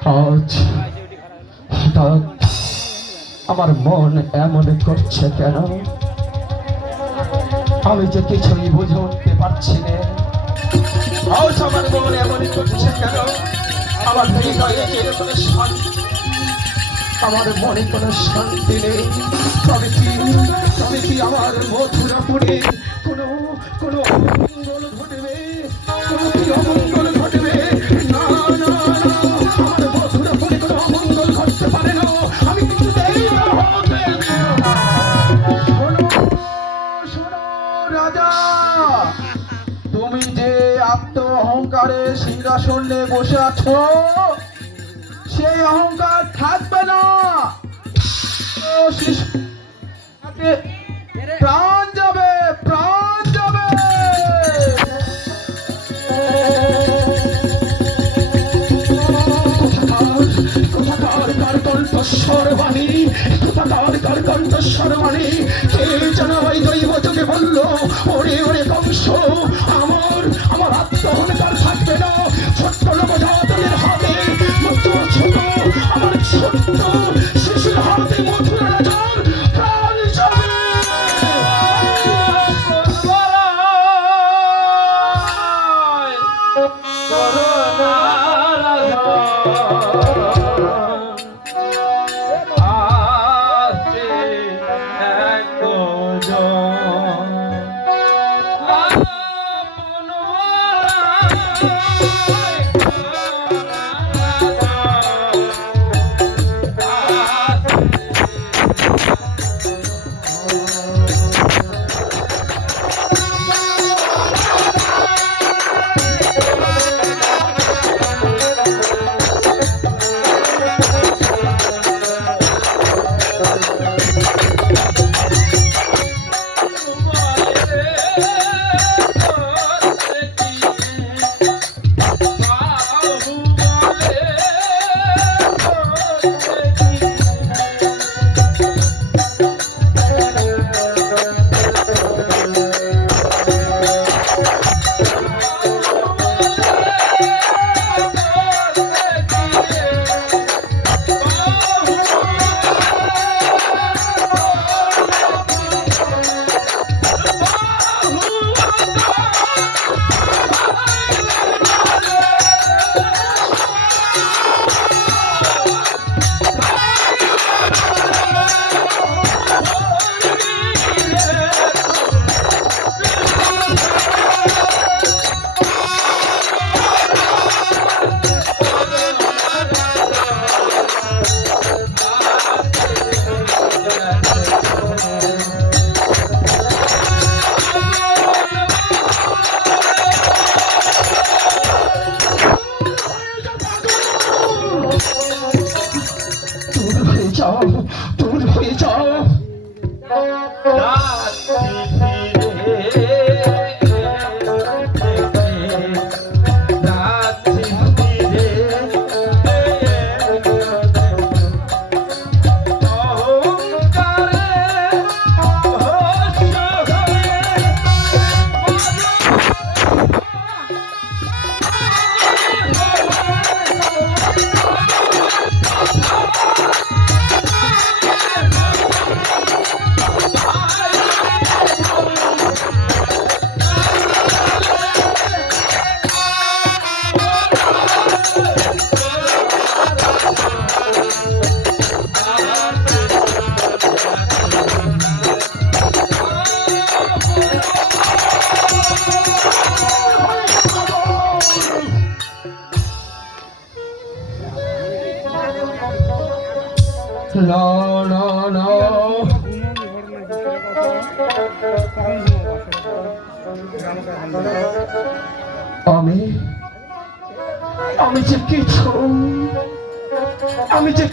আজ হঠাৎ আমার মন এমন করছে কেন? আমি যে কিছুই বুঝে উঠতে পারছি না। আমার মন করছে কেন? আমার কোনো শান্তি, আমার মনে কোনো শান্তি নেই। তবে কি তবে কি আমার মথুরাপুরে কোনো কোনো অমঙ্গল ঘটবে? কোনো কি অমঙ্গল অহংকারে সিংহাসনে বসে আছো? সেই অহংকার থাকবে না। প্রাণ যাবে প্রাণ যাবে। বলল, ওরে ওরে কংস আমার আমার আত্মহনকার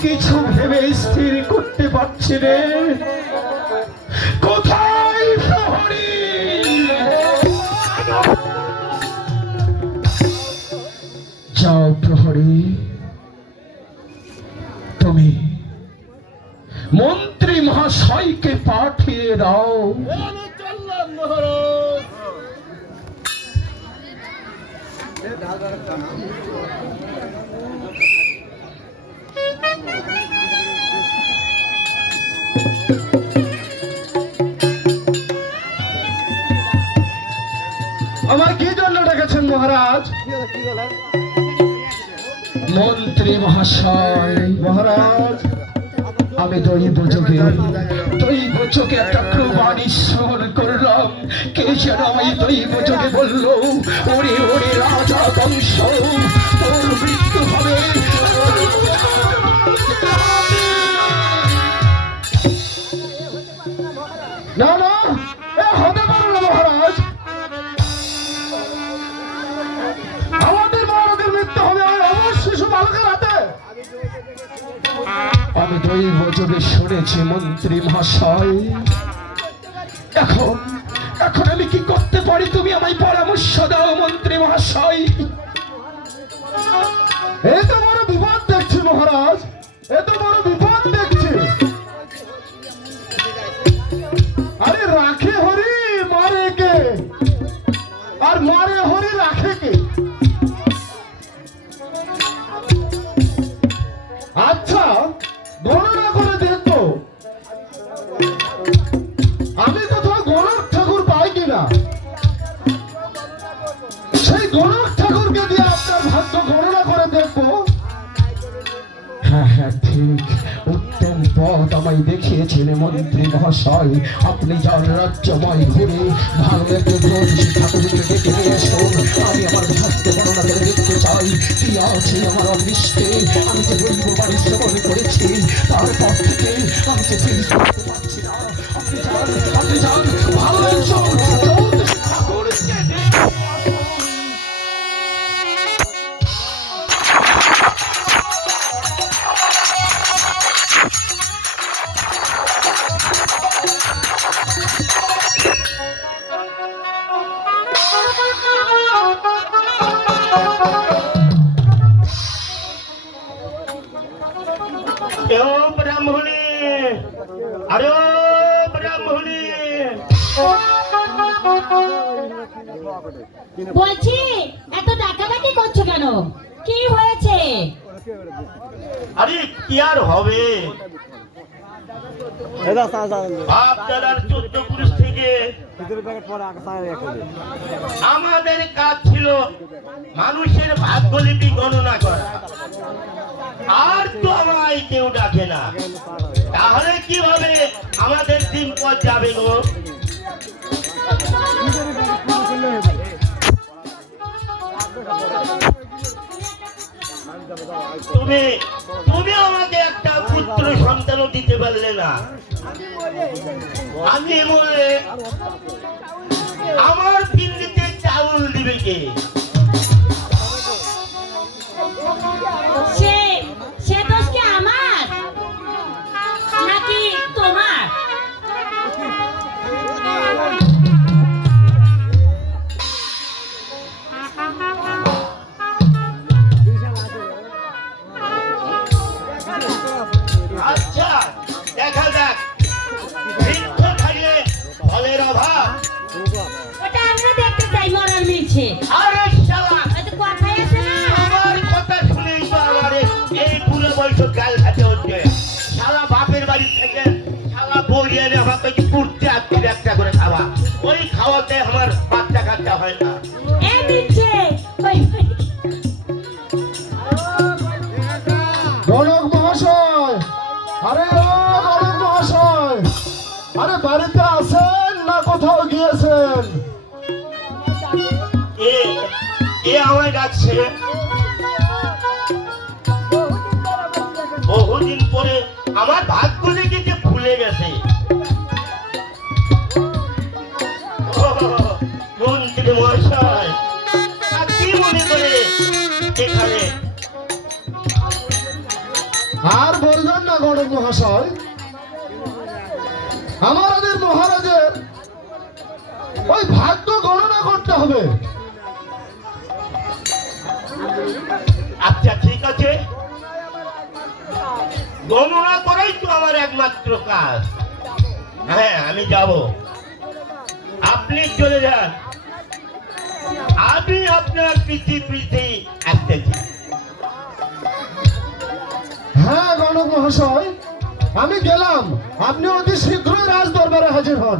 কিছু ভেবে স্থির করতে পারছি রে কোথায় যাও প্রহরী। তুমি মন্ত্রী মহাশয়কে পাঠিয়ে দাও। মহারাজ। মন্ত্রী মহাশয়, মহারাজ, আমি দৈব যোগে, দৈব চোখে একটা করলাম। কে যেন আমি দৈব চোখে বলল, ওরে ওরে রাজা বংশ, তোর মৃত্যু হবে। দৈব যোগে শুনেছি মন্ত্রী মহাশয়। এখন এখন আমি কি করতে পারি? তুমি আমায় পরামর্শ দাও, মন্ত্রী মহাশয়। এ তো বড় বিপদ দেখছি মহারাজ। এ তো বড় পথ আমায় দেখিয়েছেন মন্ত্রী মহাশয়। আপনি যার রাজ্যময় ঘুরে ভালো ঠাকুরকে ডেকে নিয়ে আসুন আমি আমার দেখতে চাই। কি আছে আমার অদৃষ্টে? আমি যে বাড়ি শ্রবণ করেছি তারপর থেকে আমি যে না। আপনি যান আপনি যান ভালো আরে ব্রাহ্মণী। বলছি এত ডাকাডাকি করছ কেন? কি হয়েছে? আরে কি আর হবে? আপনার চোদ্দ পুরুষ থেকে আমাদের কাজ ছিল মানুষের ভাগ্যলিপি গণনা করা। আর তো আমায় কেউ ডাকে না। তাহলে কীভাবে আমাদের দিন পর যাবে গো? তুমি তুমি আমাকে একটা পুত্র সন্তানও দিতে পারলে না। আমি বলে, আমার পিন্ডিতে চাউল দিবে কে? আমায় বহুদিন পরে আমার ভাগ্য দেখে যে ভুলে গেছে। আর কি আর বলবেন না গণক মহাশয়। আমাদের মহারাজের ওই ভাগ্য গণনা করতে হবে। আচ্ছা ঠিক আছে। গণনা করাই তো আমার একমাত্র কাজ। হ্যাঁ আমি যাব। আপনি চলে যান। আমি আপনার পিছি পিছি আসতেছি। হ্যাঁ গণক মহাশয়, আমি গেলাম। আপনি অতি শীঘ্রই রাজ দরবারে হাজির হন।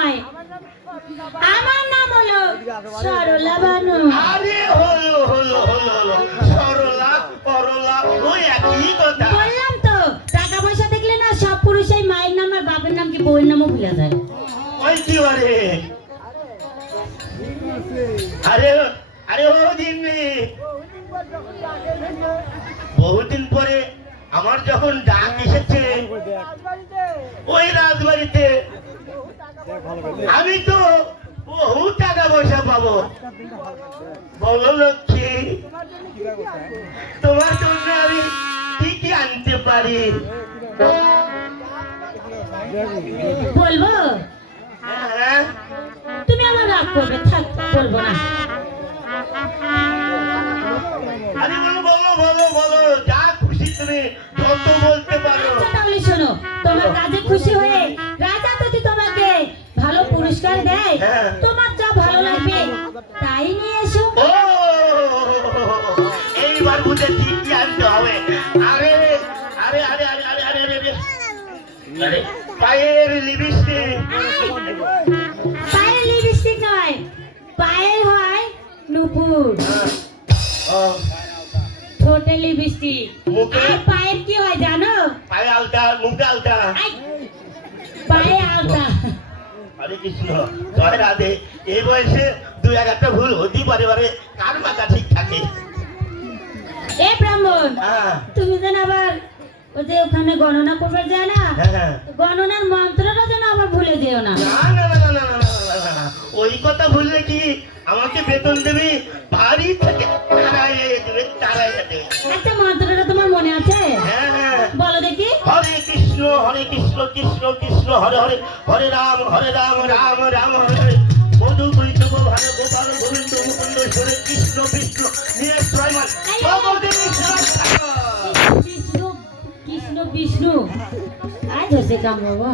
ওই রাজবাড়িতে আমি তো বহু টাকা পয়সা পাবো। বলো লক্ষ্মী তোমার জন্য আমি কি কি আনতে পারি? বলব? হ্যাঁ। তুমি আমার রাগ করবে থাক বলব না। আরে বলো বলো বলো বলো যা তুমি যত বলতে পারো। তাহলে শোনো তোমার কাজে খুশি হয়ে রাজা যদি তোমাকে ভালো পুরস্কার দেয় হ্যাঁ। তোমার যা ভালো লাগবে তাই নিয়ে এসো। এইবার বুঝেছি কি আনতে হবে। আরে আরে আরে আরে আরে আরে আরে আরে। আরে পায়ের লিপস্টিক পায়ের লিপস্টিক নয় পায়ের হয় নুপুর। ও। ঠোঁটে লিপস্টিক? আর পায়ের কি হয় জানো পায়ে আলতা মুখে আলতা পায়ে আলতা হরে কৃষ্ণ জয় রাধে এই বয়সে দুই এক একটা ভুল হতেই পারে পারে কার মাথা ঠিক থাকে এ ব্রাহ্মণ হ্যাঁ তুমি যেন আবার ওই যে ওখানে গণনা করবে যায় না হ্যাঁ হ্যাঁ গণনার মন্ত্রটা যেন আবার ভুলে যেও না না, না, না, না। ওই কথা ভুললে কি আমাকে বেতন দেবে কৃষ্ণ কৃষ্ণ কৃষ্ণ হরে হরে হরে রাম হরে রাম রাম রাম হরে হরে। মধু কৈতব ভারে গোপাল গোবিন্দ মুকুন্দ হরে কৃষ্ণ কৃষ্ণ কৃষ্ণ বিষ্ণু। আজ হচ্ছে কাম বাবা।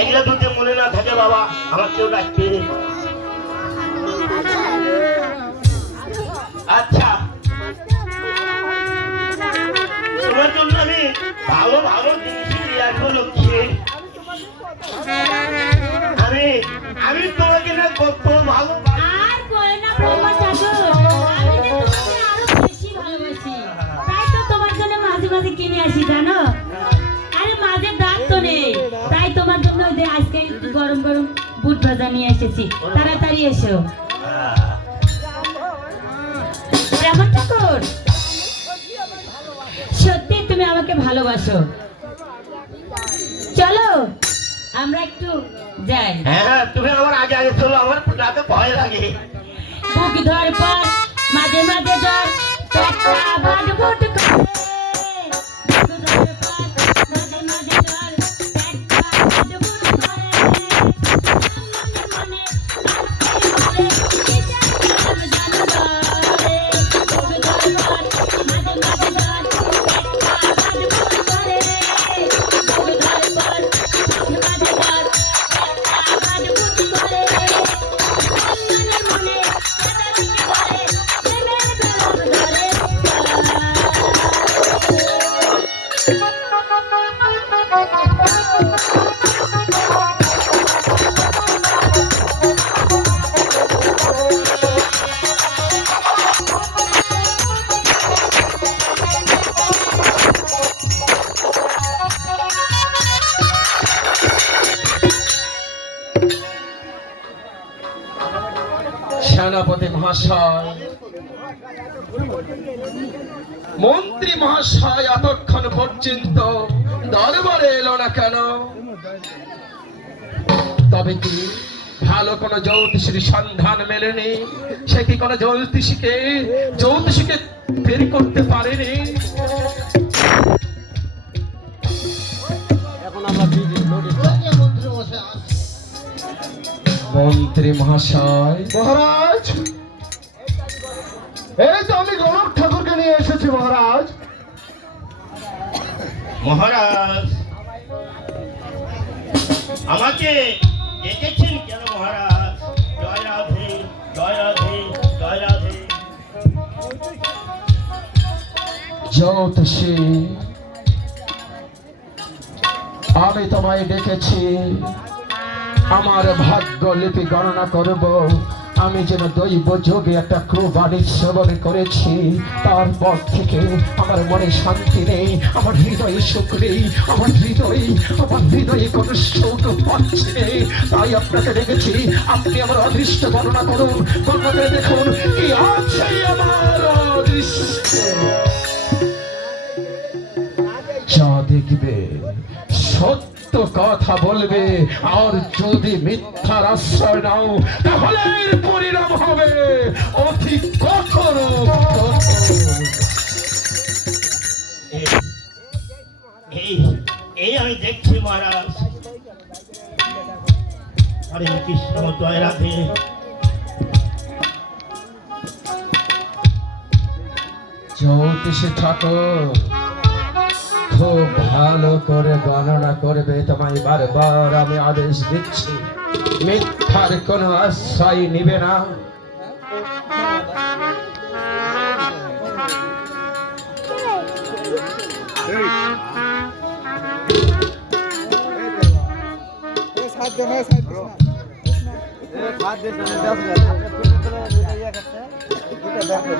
এগুলো যদি মনে না থাকে বাবা আমার কেউ আচ্ছা। তোমার জন্য আমি ভালো ভালো গরম গরম বুট ভাজা নিয়ে এসেছি। তাড়াতাড়ি এসো। ব্রাহ্মণ ঠাকুর, সত্যি তুমি আমাকে ভালোবাসো। চলো। আমরা একটু যাই। হ্যাঁ হ্যাঁ তুমি আমার আগে আগে চলো আমার রাতে ভয় লাগে। বুক ধর পর মাঝে মাঝে ধর পেটটা ভাটভুট মহাশয়। মন্ত্রী মহাশয় এতক্ষণ পর্যন্ত দরবারে এলো না কেন? তবে কি ভালো কোনো জ্যোতিষীর সন্ধান মেলেনি? সে কি কোনো জ্যোতিষীকে জ্যোতিষীকে বের করতে পারেনি? মন্ত্রী মহাশয়। মহারাজ! এই তো আমি গণক ঠাকুরকে নিয়ে এসেছি মহারাজ। মহারাজ আমাকে ডেকেছেন কেন মহারাজ? জয় রাধে জয় রাধে জয় রাধে। জ্যোতিষী আমি তোমায় ডেকেছি। আমার ভাগ্য লিপি গণনা করব। আমি যেন দৈব যোগে একটা ক্রুবাণী শ্রবণ করেছি তারপর থেকে আমার মনে শান্তি নেই, আমার হৃদয়ে সুখ নেই, আমার হৃদয়ে আমার হৃদয়ে কোনো সুখ পাচ্ছে। তাই আপনাকে দেখেছি, আপনি আমার অদৃষ্ট গণনা করুন করে দেখুন, কি আছে আমার অদৃষ্টে যা দেখবে, সত্য কথা বলবে। আর যদি মিথ্যার আশ্রয় নাও তাহলে এর পরিণাম হবে। অতি কঠোর কঠোর। এই- এই এই আমি দেখছি মহারাজ। হরে কৃষ্ণ জয় রাধে। জ্যোতিষী ঠাকুর খুব ভালো করে গণনা করবে তোমায় বারবার আমি আদেশ দিচ্ছি মিথ্যার কোনো আশ্রয় নিবে না দেখো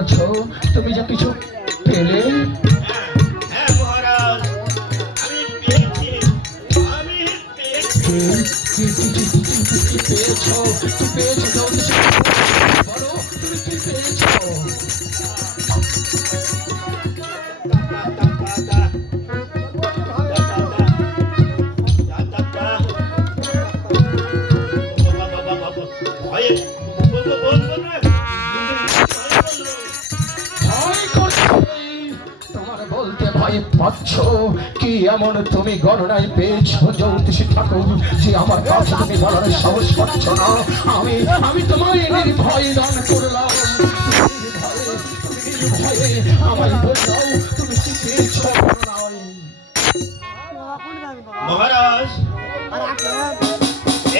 আছো? তুমি যে কিছু পেলে? পেয়েছি? কি পাচ্ছ? কি এমন তুমি গণনায় পেয়েছ জ্যোতিষী ঠাকুর? যে আমার কাছে তুমি বলার সাহস পাচ্ছ না। আমি আমি তোমায় নির্ভয় দান করলাম। আমায় বললাও তুমি কি পেয়েছ মহারাজ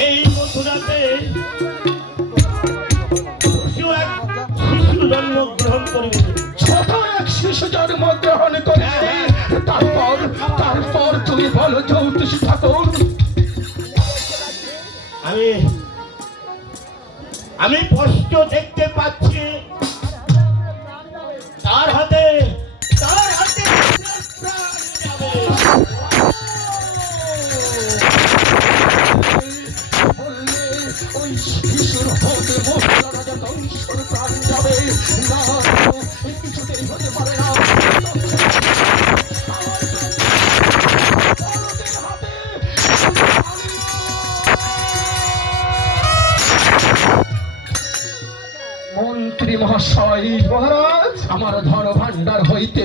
এই মথুরাতে শিশু এক শিশু জন্মগ্রহণ করবে ছোট এক শিশু জন্মগ্রহণ করে তারপর তারপর তুমি বলো জ্যোতিষী ঠাকুর। আমি আমি স্পষ্ট দেখতে পাচ্ছি তার হাতে তার হাতে ওই শিশুর হতে মহিলারা যত ঈশ্বর প্রাণ যাবে। না কিছুতেই হতে পারে না।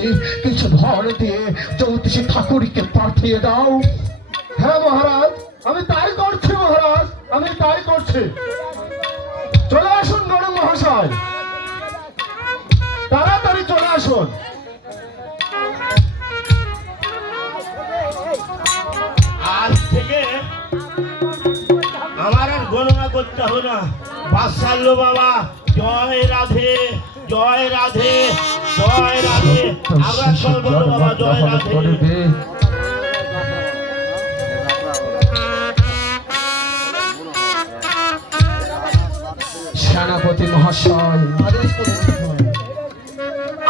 হইতে কিছু ধন দিয়ে জ্যোতিষী ঠাকুরকে পাঠিয়ে দাও। হ্যাঁ মহারাজ, আমি তাই করছি, মহারাজ, আমি তাই করছি। চলে আসুন গরম মহাশয়। তাড়াতাড়ি চলে আসুন। আজ থেকে আমার আর গণনা করতে হবে না। বাসাল্য বাবা, জয় রাধে জয় রাধে। সেনাপতি মহাশয়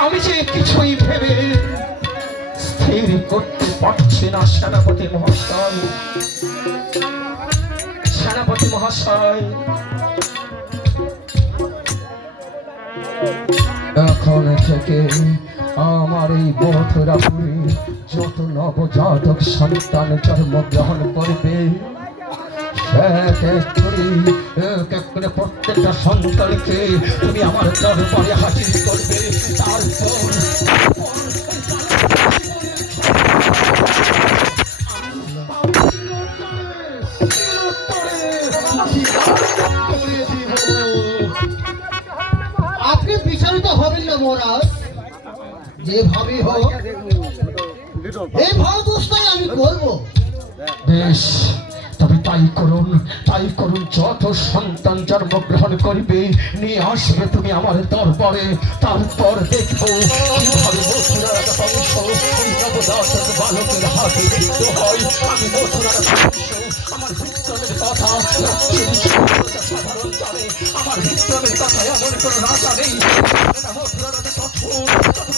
আমি যে কিছুই ভেবে স্থির করতে পারছি না সেনাপতি মহাশয়। সেনাপতি মহাশয় এখন থেকে আমার এই মথুরাপুরে যত নবজাতক সন্তান জন্মগ্রহণ করবে। এক এক করে এক এক করে প্রত্যেকটা সন্তানকে তুমি আমার দরবারে হাজির করবে। তারপর বেশ, তবে তাই করুন তাই করুন, যত সন্তান জন্মগ্রহণ করবে, নিয়ে আসবে তুমি আমার দরবারে, তারপর দেখব কীভাবে মথুরার বংশ নবজাতক বালকের হাতে হয়। আমি কথা সাধারণ চলে আমার বিপ্লবের কথা এমন কোনো রাজা নেই